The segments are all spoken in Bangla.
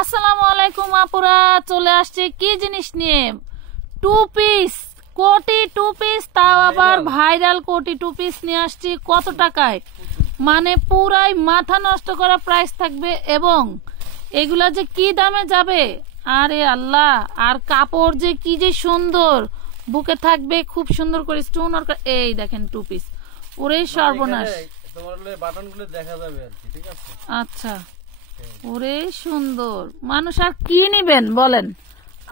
আসসালামু আলাইকুম আপুরা, চলে আসছে কি জিনিস নিয়ে? টু পিস কোটি টু পিস, তাও আবার ভাইরাল কোটি টু পিস নিয়ে আসছি। কত টাকায়? মানে পুরাই মাথা নষ্ট করা প্রাইস থাকবে, এবং এগুলা যে কি দামে যাবে, আরে আল্লাহ! আর কাপড় যে কি যে সুন্দর, বুকে থাকবে খুব সুন্দর করে স্টোন। এই দেখেন টু পিস, ওরে সর্বনাশ। আচ্ছা, ওরে সুন্দর। মানুষ আর কি নিবেন বলেন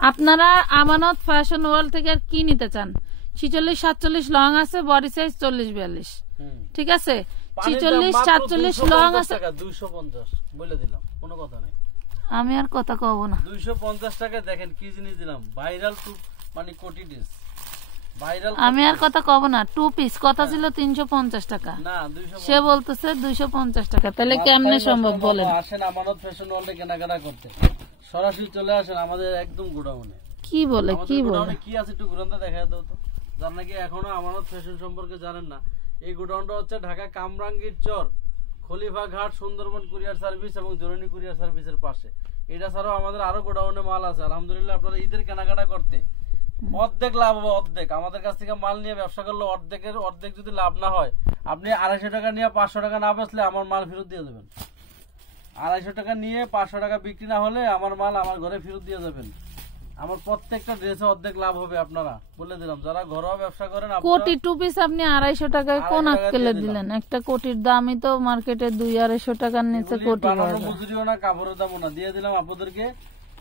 আপনারা? আমানত ফ্যাশন ওয়ার্ল্ড থেকে আর কি নিতে চান? 46-47 লং আছে, বডি সাইজ 40-42, ঠিক আছে। 46-47 লং আছে, 250 বলে দিলাম, কোনো কথা নাই। আমি আর কথা কব না। 250 টাকা দেখেন কি জিনিস দিলাম, ভাইরাল টু মানে কোটি ডিস ভাইরাল। আমি আর কথা কব না। টু পিস কথা ছিল 350 টাকা, না সে বলতেছে 250 টাকা। তাহলে কেমনে সম্ভব বলেন? আসেন আমানত ফ্যাশন ওয়ার্ল্ডে কেনাকাটা করতে, সরাসরি চলে আসেন আমাদের একদম গোডাউনে। কি বলে কি বলে? গোডাউনে কি আছে একটু ঘুরাতে দেখায় দাও তো, যার নাকি এখনো আমানত ফ্যাশন সম্পর্কে জানেন না। এই গোডাউনটা হচ্ছে ঢাকা কামরাঙ্গীর চর, খলিফা ঘাট, সুন্দরবন কুরিয়ার সার্ভিস এবং জরুরি কুরিয়ার সার্ভিসের পাশে। এটা ছাড়াও আমাদের আরো গোডাউনে মাল আছে। আলহামদুলিল্লাহ, আপনারা ঈদের কেনাকাটা করতে অর্ধেক লাভ হবে। অর্ধেক আমাদের কাছ থেকে মাল নিয়ে ব্যবসা করলে অর্ধেক যদি লাভ না হয়, আপনি 250 টাকা নিয়ে 500 টাকা না বেচলে আমার মাল ফেরত দিয়ে দেবেন। 250 টাকা নিয়ে 500 টাকা বিক্রি না হলে আমার মাল আমার ঘরে ফেরত দিয়ে যাবেন। আমার প্রত্যেকটা ড্রেসে অর্ধেক লাভ হবে। আপনারা বলে দিলাম, যারা ঘরোয়া ব্যবসা করেন। কোটি টু পিস আপনি 250 টাকায় কোন আক্কেলে দিলেন? একটা কোটির দামই তো মার্কেটে 200-250 টাকার নিচে কোটি। মজুরিও না, কাপড়ের দামও না। দিয়ে দিলাম আপনাদেরকে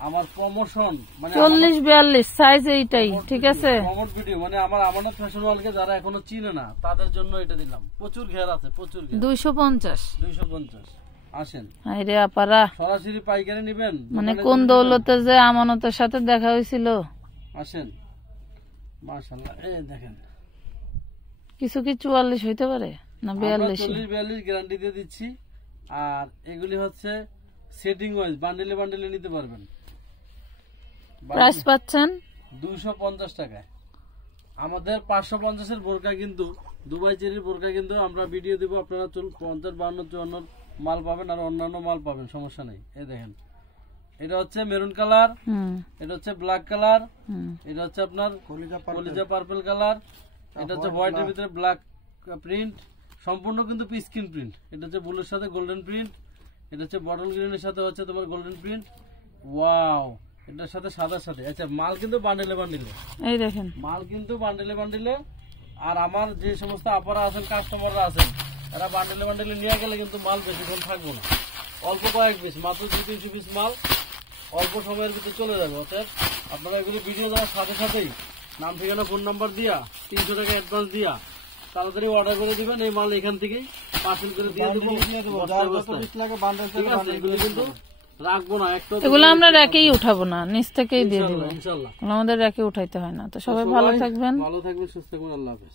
আমার প্রমোশন, মানে 40-42 সাইজ এইটাই, ঠিক আছে। প্রমোট ভিডিও, মানে আমার আমানত ফ্যাশন ওয়ার্ল্ডকে যারা এখনো চিনে না তাদের জন্য এটা দিলাম। প্রচুর ঘের আছে, প্রচুর ঘের। 250 আসেন। আরে আপারা, সরাসরি পাইকারি নেবেন, মানে কোন দৌলতে যে আমানতের সাথে দেখা হয়েছিল। আসেন। মাশাআল্লাহ, এই দেখেন। কিছু কি 44 হইতে পারে না 42? 40-42 গ্যারান্টি দিয়ে দিচ্ছি। আর এগুলি হচ্ছে সেটিং ওয়াইজ বান্ডেলে বান্ডেলে নিতে পারবেন। প্রাইস পাচ্ছেন 250 টাকায়। আমাদের 550 এর বোরকা, কিন্তু দুবাই চেরির বোরকা কিন্তু আমরা ভিডিও দিব, আপনারা 50, 52, 54 মাল পাবেন, আর অন্যান্য মাল পাবেন, সমস্যা নেই। এই দেখেন, এটা হচ্ছে মেরুন কালার, এটা হচ্ছে ব্ল্যাক কালার, এটা হচ্ছে আপনার কলিজা পার্পল কালার, এটা হচ্ছে হোয়াইটের ভিতরে ব্ল্যাক প্রিন্ট, সম্পূর্ণ কিন্তু পিস্কিন প্রিন্ট। এটা হচ্ছে ব্লুর সাথে গোল্ডেন প্রিন্ট, এটা হচ্ছে বটল গ্রিনের সাথে হচ্ছে তোমার গোল্ডেন প্রিন্ট। ওয়াও, এটার সাথে সাদার সাথে। আচ্ছা, মাল কিন্তু বান্ডেলে বান্ডেলে, এই দেখেন, মাল কিন্তু বান্ডেলে বান্ডেলে। আর আমার যে সমস্ত আপারা আছেন, কাস্টমাররা আছেন, এরা বান্ডেলে বান্ডেলে নিয়ে গেলে কিন্তু মাল বেশিক্ষণ থাকবো না। অল্প কয়েক পিস, মাত্র 200-300 পিস মাল অল্প সময়ের ভিতরে চলে যাবে। অর্থাৎ আপনারা এগুলি ভিডিও দেওয়ার সাথে সাথেই নাম, ঠিকানা, ফোন নাম্বার দিয়া 300 টাকা অ্যাডভান্স দিয়া তাড়াতাড়ি অর্ডার করে দিবেন। এই মাল এখান থেকেই পার্সেল করে দিয়ে দেবো। এগুলো কিন্তু রাখবো না, এগুলো আমরা র্যাকেই উঠাবো না, নিচ থেকেই দিয়ে দেবো ইনশাআল্লাহ। আমাদের র্যাকে উঠাইতে হয় না। তো সবাই ভালো থাকবেন, সুস্থ থাকবেন। আল্লাহ হাফেজ।